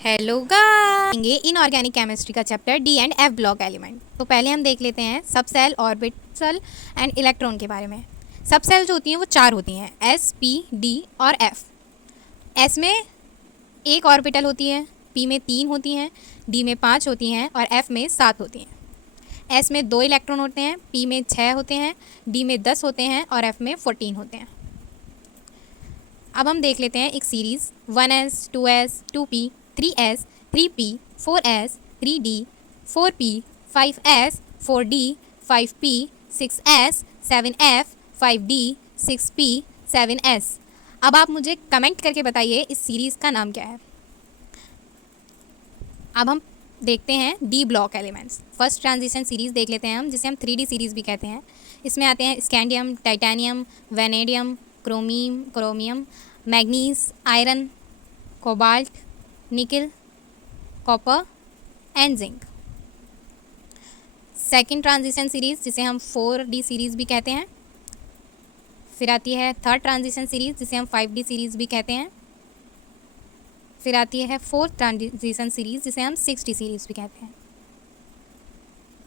Hello guys, inorganic chemistry का chapter D and F block element. तो पहले हम देख लेते हैं सब सेल, ऑर्बिटल एंड इलेक्ट्रॉन के बारे में। सब सेल जो होती हैं वो 4 होती हैं, एस, पी, डी और एफ। एस में एक ऑर्बिटल होती है, पी में 3 होती हैं, डी में 5 होती हैं और एफ में 7 होती हैं। एस में 2 इलेक्ट्रॉन होते हैं, पी में 6 होते हैं, डी में 10 होते हैं और एफ में 14 होते हैं। अब हम देख लेते हैं एक series 1s, 2s, 2p, 3s, 3p, 4s, 3d, 4p, 5s, 4d, 5p, 6s, 7f, 5d, 6p, 7s। अब आप मुझे कमेंट करके बताइए इस सीरीज़ का नाम क्या है। अब हम देखते हैं D block elements. First transition series देख लेते हैं हम, जिसे हम 3D सीरीज़ भी कहते हैं। इसमें आते हैं scandium, titanium, vanadium, chromium, manganese, iron, cobalt, nickel, copper and zinc. Second transition series जिसे हम 4D सीरीज़ भी कहते हैं। फिर आती है थर्ड ट्रांजिशन सीरीज़ जिसे हम 5D सीरीज़ भी कहते हैं। फिर आती है फोर्थ ट्रांजिशन सीरीज़ जिसे हम 6D सीरीज़ भी कहते हैं।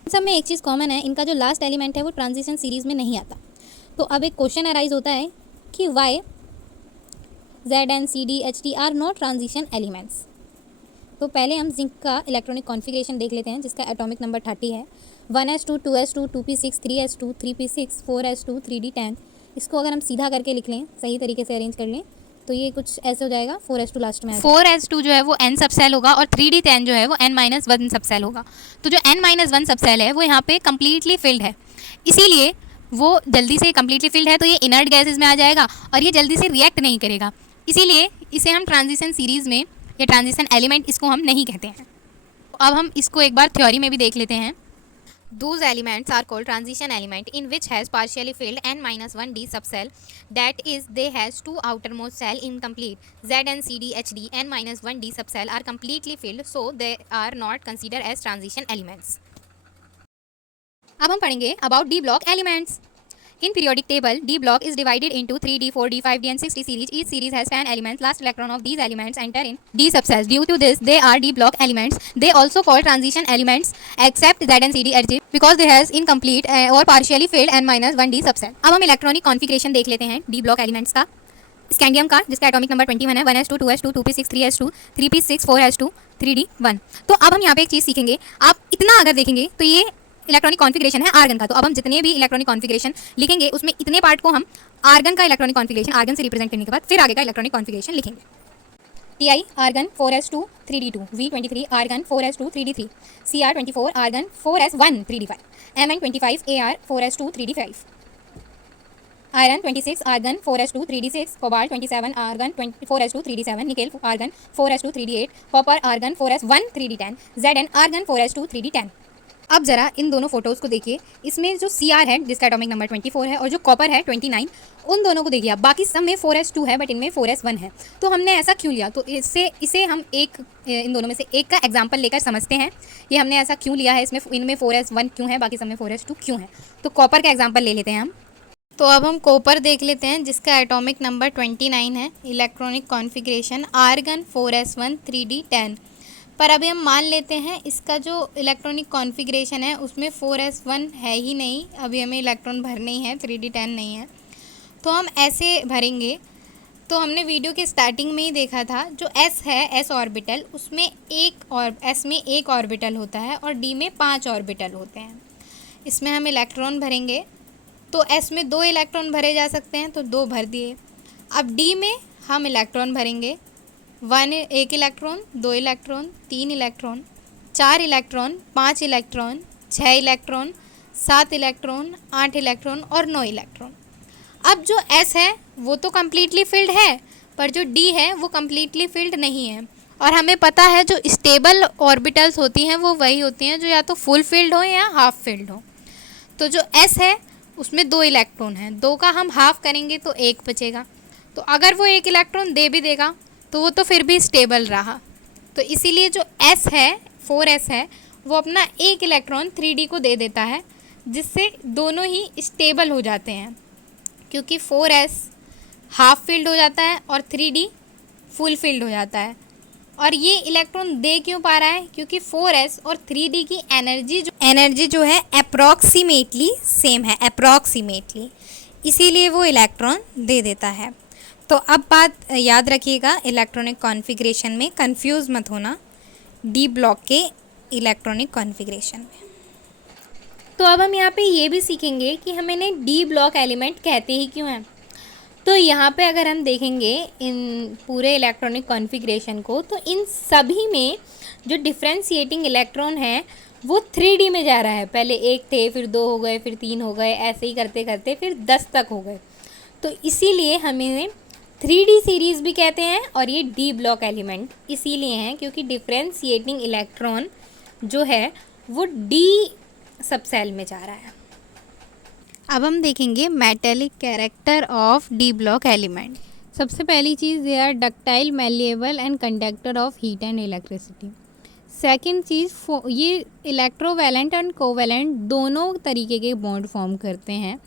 सब में एक चीज़ कॉमन है, इनका जो लास्ट एलिमेंट है वो ट्रांजिशन सीरीज़ में नहीं आता। तो अब एक क्वेश्चन अराइज होता है कि why Z and C D H T are not transition elements. तो पहले हम जिंक का इलेक्ट्रॉनिक कॉन्फ़िगरेशन देख लेते हैं, जिसका एटॉमिक नंबर 30 है। 1s2, 2s2, 2p6, 3s2, 3p6, 4s2, 3d 10। इसको अगर हम सीधा करके लिख लें, सही तरीके से अरेंज कर लें, तो ये कुछ ऐसे हो जाएगा। 4s2 लास्ट में, 4s2 जो है वो n सब सेल होगा और 3d 10 जो है वो n-1 सब सेल होगा। तो जो n-1 सब सेल है वो यहाँ पे कम्प्लीटली फिल्ड है, इसीलिए वो जल्दी से कम्प्लीटली फिल्ड है, तो ये इनर्ट गैसेज में आ जाएगा और ये जल्दी से रिएक्ट नहीं करेगा, इसीलिए इसे हम ट्रांजिशन सीरीज़ में या ट्रांजिशन एलिमेंट इसको हम नहीं कहते हैं। अब हम इसको एक बार थ्योरी में भी देख लेते हैं। Those elements are called transition element in which has partially filled n-1d subcell, that is they has two outermost cell incomplete. Z and CD HD n-1d subcell are completely filled, so they are not considered as transition elements. अब हम पढ़ेंगे about D block elements. In periodic table, D block is divided into 3D, 4D, 5D and 6D series. Each series has 10 elements. Last electron of these elements enter in D subcells. Due to this, they are D block elements. They also called transition elements except Z and CD Hg because they has incomplete or partially filled n-1d subcell. अब हम electronic configuration देख लेते हैं D block elements का। Scandium का, जिसका atomic number 21 है, 1s2, 2s2, 2p6, 3s2, 3p6, 4s2, 3d 1। तो अब हम यहाँ पे एक चीज़ सीखेंगे। आप इतना अगर देखेंगे तो ये इलेक्ट्रॉनिक कॉन्फ़िगरेशन है आर्गन का। तो अब हम जितने भी इलेक्ट्रॉनिक कॉन्फ़िगरेशन लिखेंगे उसमें इतने पार्ट को हम आर्गन का इलेक्ट्रॉनिक कॉन्फ़िगरेशन आर्गन से रिप्रेजेंट करने के बाद फिर आगे का इलेक्ट्रॉनिक कॉन्फ़िगरेशन लिखेंगे। Ti argon 4s2 3d2, V23 argon 4s2 3d3, Cr24 argon 4s1 3d5, Mn25 Ar 4s2 3d5, iron 26 argon 4s2 3d6, cobalt 27 argon 4s2 3d7, nickel argon 4s2 3d8, copper argon 4s1 3d10, Zn argon 4s2 3d10। अब ज़रा इन दोनों photos को देखिए। इसमें जो Cr है जिसका atomic number 24 है और जो कॉपर है 29, उन दोनों को देखिए आप। बाकी सब में 4s2 है बट इनमें 4s1 है। तो हमने ऐसा क्यों लिया? तो इसे हम इन दोनों में से एक का एग्जाम्पल लेकर समझते हैं। ये हमने ऐसा क्यों लिया है, इसमें इनमें 4s1 क्यों है, बाकी सब में 4s2 क्यों है। तो कॉपर का एग्जाम्पल ले लेते हैं हम। तो अब हम कॉपर देख लेते हैं, जिसका एटॉमिक नंबर 29 है। Electronic configuration argon 4s1 3d10। पर अभी हम मान लेते हैं इसका जो इलेक्ट्रॉनिक कॉन्फ़िगरेशन है उसमें 4s1 है ही नहीं, अभी हमें इलेक्ट्रॉन भरने ही है, 3d10 नहीं है। तो हम ऐसे भरेंगे। तो हमने वीडियो के स्टार्टिंग में ही देखा था, जो s है, s ऑर्बिटल, उसमें s में एक ऑर्बिटल होता है और d में 5 ऑर्बिटल होते हैं। इसमें हम इलेक्ट्रॉन भरेंगे तो s में 2 इलेक्ट्रॉन भरे जा सकते हैं, तो 2 भर दिए। अब d में हम इलेक्ट्रॉन भरेंगे, 1 electron, 2 electron, 3 electron, 4 electron, 5 electron, 6 electron, 7 electron, 8 electron और 9 इलेक्ट्रॉन। अब जो S है वो तो कम्प्लीटली फिल्ड है, पर जो D है वो कम्प्लीटली फिल्ड नहीं है। और हमें पता है जो स्टेबल ऑर्बिटल्स होती हैं वो वही होती हैं जो या तो फुल फिल्ड हो या हाफ फिल्ड हो। तो जो S है उसमें 2 इलेक्ट्रॉन हैं, 2 का हम हाफ करेंगे तो 1 बचेगा। तो अगर वो 1 इलेक्ट्रॉन दे भी देगा तो वो तो फिर भी स्टेबल रहा। तो इसीलिए जो S है, 4s है, वो अपना 1 इलेक्ट्रॉन 3d को दे देता है, जिससे दोनों ही स्टेबल हो जाते हैं, क्योंकि 4s हाफ फील्ड हो जाता है और 3d फुल फील्ड हो जाता है। और ये इलेक्ट्रॉन दे क्यों पा रहा है, क्योंकि 4s और 3d की एनर्जी जो है अप्रॉक्सीमेटली सेम है, अप्रॉक्सीमेटली, इसीलिए वो इलेक्ट्रॉन दे देता है। तो अब बात याद रखिएगा, इलेक्ट्रॉनिक कॉन्फ़िगरेशन में कंफ्यूज मत होना डी ब्लॉक के इलेक्ट्रॉनिक कॉन्फ़िगरेशन में। तो अब हम यहाँ पे ये भी सीखेंगे कि हम इन्हें डी ब्लॉक एलिमेंट कहते ही क्यों हैं। तो यहाँ पे अगर हम देखेंगे इन पूरे इलेक्ट्रॉनिक कॉन्फ़िगरेशन को, तो इन सभी में जो डिफ्रेंशिएटिंग इलेक्ट्रॉन है वो 3D में जा रहा है। पहले 1 थे, फिर 2 हो गए, फिर 3 हो गए, ऐसे ही करते करते फिर 10 तक हो गए। तो इसीलिए हम इन्हें 3D सीरीज़ भी कहते हैं, और ये डी ब्लॉक एलिमेंट इसीलिए हैं क्योंकि डिफ्रेंशिएटिंग इलेक्ट्रॉन जो है वो डी सब सेल में जा रहा है। अब हम देखेंगे metallic character of d block element. सबसे पहली चीज़, they are ductile, malleable and conductor of heat and electricity. Second चीज़, ये इलेक्ट्रोवैलेंट एंड कोवैलेंट दोनों तरीके के बॉन्ड फॉर्म करते हैं,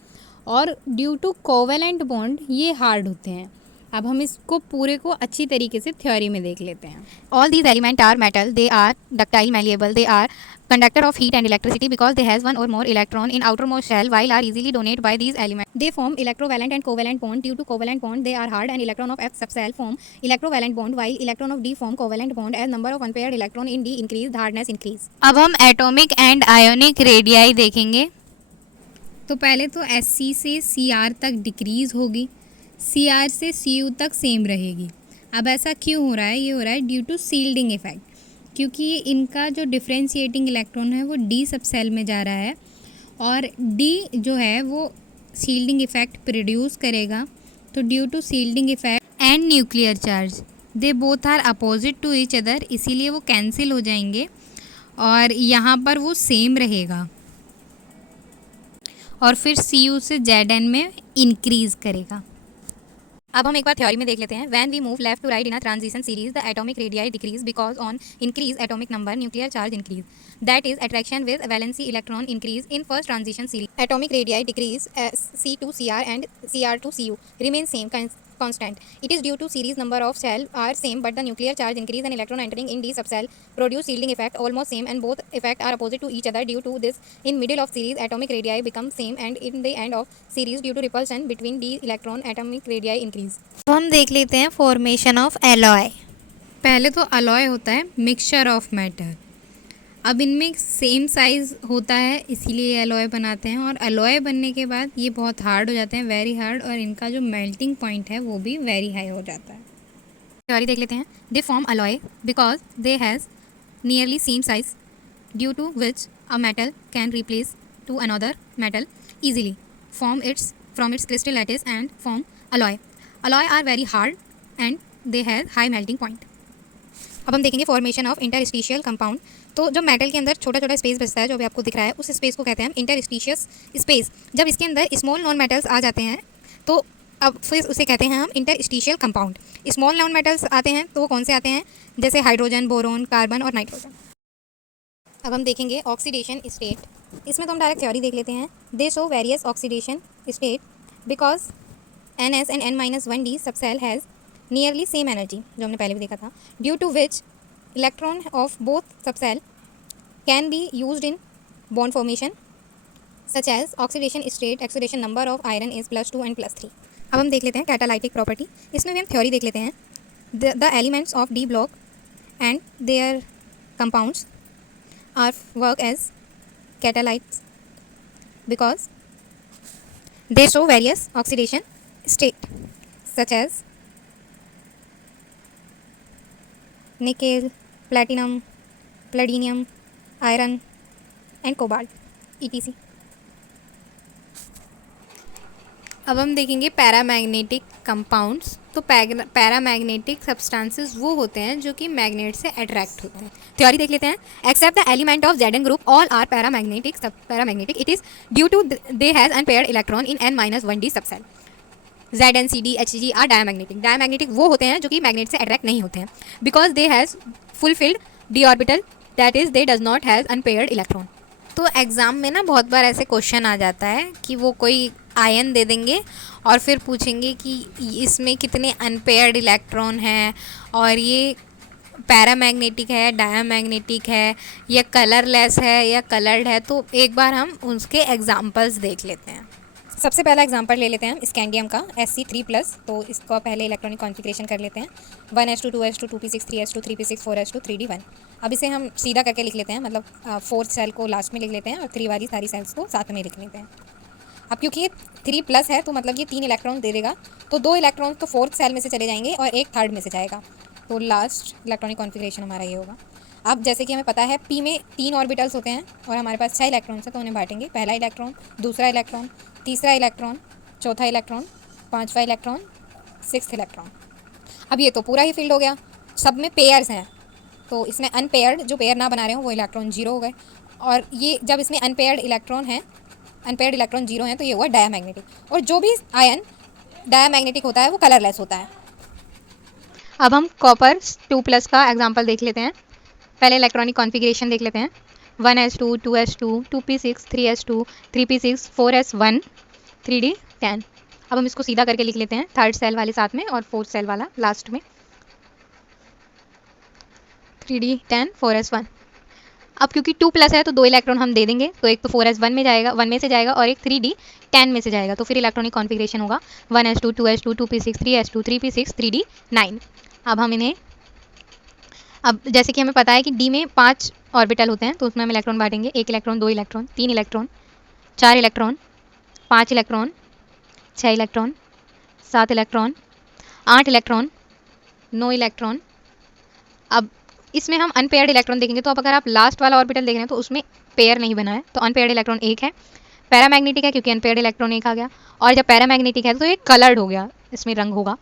और ड्यू टू कोवैलेंट बॉन्ड ये हार्ड होते हैं। अब हम इसको पूरे को अच्छी तरीके से थ्योरी में देख लेते हैं। All these element are metal, they are ductile, malleable, they are conductor of heat and electricity because they has one or more electron in outermost shell while are easily donated by these elements. They form electrovalent and covalent bond. Due to covalent bond they are hard and electron of F subshell form electrovalent bond while electron of D form covalent bond. As number of unpaired electron in D increase, the hardness increase. अब हम atomic and ionic radii देखेंगे। तो पहले तो Sc से Cr तक decrease होगी, Cr से Cu तक सेम रहेगी। अब ऐसा क्यों हो रहा है? ये हो रहा है ड्यू टू सील्डिंग इफेक्ट, क्योंकि इनका जो डिफ्रेंशिएटिंग इलेक्ट्रॉन है वो डी सब सेल में जा रहा है, और डी जो है वो सील्डिंग इफेक्ट प्रोड्यूस करेगा। तो due to shielding effect and nuclear charge they both are opposite to each other, इसीलिए वो कैंसिल हो जाएंगे और यहाँ पर वो सेम रहेगा, और फिर Cu से Zn में इंक्रीज़ करेगा। अब हम एक बार थ्योरी में देख लेते हैं। When we move left to right in a transition series the atomic radii decrease because on increase atomic number nuclear charge increase, that is attraction with valency electron increase in first transition series. Atomic radii decrease C to Cr and Cr to Cu remain same constant. It is due to series number of cell are same but the nuclear charge increase and electron entering in D subcell produce shielding effect almost same and both effect are opposite to each other. Due to this in middle of series atomic radii become same and in the end of series due to repulsion between D electron atomic radii increase. तो हम देख लेते हैं formation of alloy. पहले तो alloy होता है mixture of matter. अब इनमें सेम साइज़ होता है इसीलिए अलॉय बनाते हैं, और अलॉय बनने के बाद ये बहुत हार्ड हो जाते हैं, वेरी हार्ड, और इनका जो मेल्टिंग पॉइंट है वो भी वेरी हाई हो जाता है। थ्योरी देख लेते हैं। They form alloy because they has nearly same size due to which a metal can replace to another metal easily from its crystal lattice and form alloy. Alloy are very hard and they has high melting point. अब हम देखेंगे formation of interstitial compound. तो जो metal के अंदर छोटा छोटा space बचता है जो भी आपको दिख रहा है, उस स्पेस को कहते हैं हम इंटरस्टिशियस स्पेस। जब इसके अंदर स्मॉल नॉन मेटल्स आ जाते हैं तो अब फिर उसे कहते हैं हम interstitial compound. Small non metals आते हैं तो वो कौन से आते हैं? जैसे हाइड्रोजन, बोरोन, कार्बन और नाइट्रोजन। अब हम देखेंगे ऑक्सीडेशन स्टेट। इसमें तो हम डायरेक्ट थ्योरी देख लेते हैं। दे show various oxidation state because NS and N-1D subcell has nearly same energy, जो हमने पहले भी देखा था, due to which electron of both subcell can be used in bond formation such as oxidation state. Oxidation number of iron is +2 and +3. अब हम देख लेते हैं कैटालाइटिक प्रॉपर्टी। इसमें भी हम थ्योरी देख लेते हैं। The elements of D block and their compounds are work as catalytes because they show various oxidation state such as nickel, platinum, palladium, iron and cobalt etc. अब हम देखेंगे पैरामैग्नेटिक कंपाउंड्स। तो पैरामैग्नेटिक सब्सटेंसेस वो होते हैं जो कि magnet से अट्रैक्ट होते हैं। थ्योरी देख लेते हैं। Except the element of Zn group all are paramagnetic. It is due to they has unpaired electron in N-1D subshell. Zn, Cd, Hg are diamagnetic. Diamagnetic वो होते हैं जो कि मैग्नेट से अट्रैक्ट नहीं होते हैं because they has fulfilled D orbital, that is they does not has unpaired electron. तो एग्ज़ाम में ना बहुत बार ऐसे क्वेश्चन आ जाता है कि वो कोई आयन दे देंगे और फिर पूछेंगे कि इसमें कितने अनपेयर्ड इलेक्ट्रॉन हैं और ये पैरामैग्नेटिक है, डायामैग्नेटिक है, या कलरलेस है, या कलर्ड है, तो एक बार हम उसके एग्जांपल्स देख लेते हैं। सबसे पहला एग्जांपल ले लेते हैं हम स्कैंडियम का Sc3+। तो इसको पहले इलेक्ट्रॉनिक कॉन्फ़िगरेशन कर लेते हैं 1s2 2s2 2p6 3s2 3p6 4s2 3d1। अब इसे हम सीधा करके लिख लेते हैं, मतलब 4th सेल को लास्ट में लिख लेते हैं और 3 वाली सारी सेल्स को साथ में लिख लेते हैं। अब क्योंकि ये 3+ है तो मतलब ये 3 इलेक्ट्रॉन दे देगा, तो 2 इलेक्ट्रॉन तो 4th सेल में से चले जाएंगे और एक 3rd में से जाएगा, तो लास्ट इलेक्ट्रॉनिक कॉन्फ़िगरेशन हमारा ये होगा। अब जैसे कि हमें पता है P में 3 ऑर्बिटल्स होते हैं और हमारे पास 6 इलेक्ट्रॉन्स हैं, तो उन्हें बांटेंगे, पहला इलेक्ट्रॉन, दूसरा इलेक्ट्रॉन, तीसरा इलेक्ट्रॉन, चौथा इलेक्ट्रॉन, 5वां इलेक्ट्रॉन, 6th इलेक्ट्रॉन। अब ये तो पूरा ही फील्ड हो गया, सब में पेयर्स हैं, तो इसमें अनपेयर्ड जो पेयर ना बना रहे हो वो इलेक्ट्रॉन 0 हो गए, और ये जब इसमें अनपेयर्ड इलेक्ट्रॉन 0 हैं तो ये हुआ डायामैग्नेटिक। और जो भी आयन डायामैग्नेटिक होता है वो कलरलेस होता है। अब हम कॉपर 2+ का एग्जांपल देख लेते हैं। पहले इलेक्ट्रॉनिक कॉन्फ़िगरेशन देख लेते हैं 1s2 2s2 2p6 3s2 3p6 4s1 3d10। अब हम इसको सीधा करके लिख लेते हैं, 3rd सेल वाले साथ में और 4th सेल वाला लास्ट में, 3d10 4s1। अब क्योंकि 2+ है तो 2 इलेक्ट्रॉन हम दे देंगे, तो एक तो 4s1 में जाएगा, 1 में से जाएगा, और एक 3d10 में से जाएगा, तो फिर इलेक्ट्रॉनिक कॉन्फ़िगरेशन होगा 1s2 2s2 2p6 3s2 3p6 3d9। अब हम इन्हें, अब जैसे कि हमें पता है कि डी में 5 ऑर्बिटल होते हैं, तो उसमें हम इलेक्ट्रॉन बांटेंगे, 1 electron, 2 electron, 3 electron, 4 electron, 5 electron, 6 electron, 7 electron, 8 electron, 9 electron. अब इसमें हम अनपेयर्ड इलेक्ट्रॉन देखेंगे, तो अब अगर आप लास्ट वाला ऑर्बिटल देख रहे हैं तो उसमें पेयर नहीं बना है, तो अनपेयर्ड इलेक्ट्रॉन 1 है। पैरामैग्नेटिक है क्योंकि अनपेयर्ड इलेक्ट्रॉन 1 आ गया, और जब पैरामैग्नेटिक है तो ये कलर्ड हो गया, इसमें रंग होगा।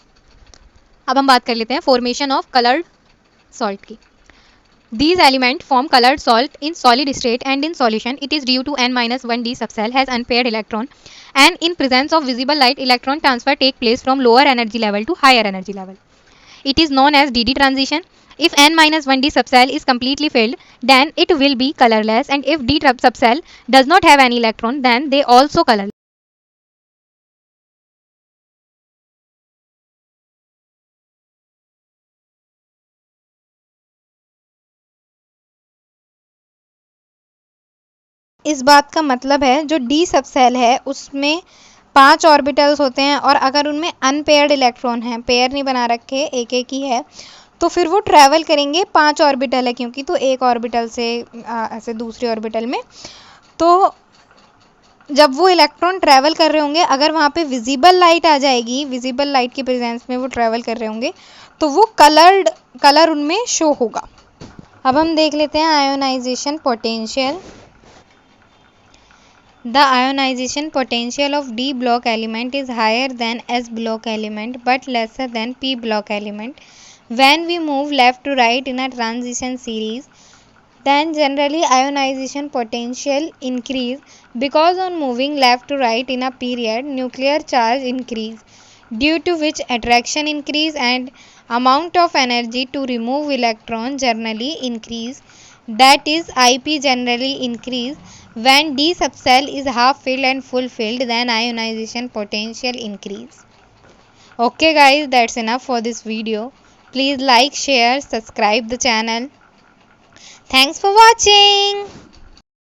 अब हम बात कर लेते हैं फॉर्मेशन ऑफ कलर्ड सॉल्ट की। These elements form colored salt in solid state, and in solution it is due to n-1d subcell has unpaired electron, and in presence of visible light electron transfer take place from lower energy level to higher energy level. It is known as DD transition. If n-1d subcell is completely filled, then it will be colorless, and if D subcell does not have any electron, then they also colorless. इस बात का मतलब है जो D subshell है उसमें 5 orbitals होते हैं, और अगर उनमें अनपेयर्ड इलेक्ट्रॉन हैं, पेयर नहीं बना रखे, एक एक ही है, तो फिर वो ट्रैवल करेंगे, 5 ऑर्बिटल है क्योंकि, तो एक ऑर्बिटल से ऐसे दूसरी ऑर्बिटल में, तो जब वो इलेक्ट्रॉन ट्रैवल कर रहे होंगे, अगर वहाँ पे विजिबल लाइट आ जाएगी, विजिबल लाइट की प्रेजेंस में वो ट्रैवल कर रहे होंगे, तो वो कलर उनमें शो होगा। अब हम देख लेते हैं ionization potential. The ionization potential of D block element is higher than S block element but lesser than P block element. When we move left to right in a transition series, then generally ionization potential increase, because on moving left to right in a period nuclear charge increase, due to which attraction increase and amount of energy to remove electron generally increase, that is IP generally increase. When D subcell is half filled and full filled, then ionization potential increase. Okay guys, that's enough for this video. Please like, share, subscribe the channel. Thanks for watching.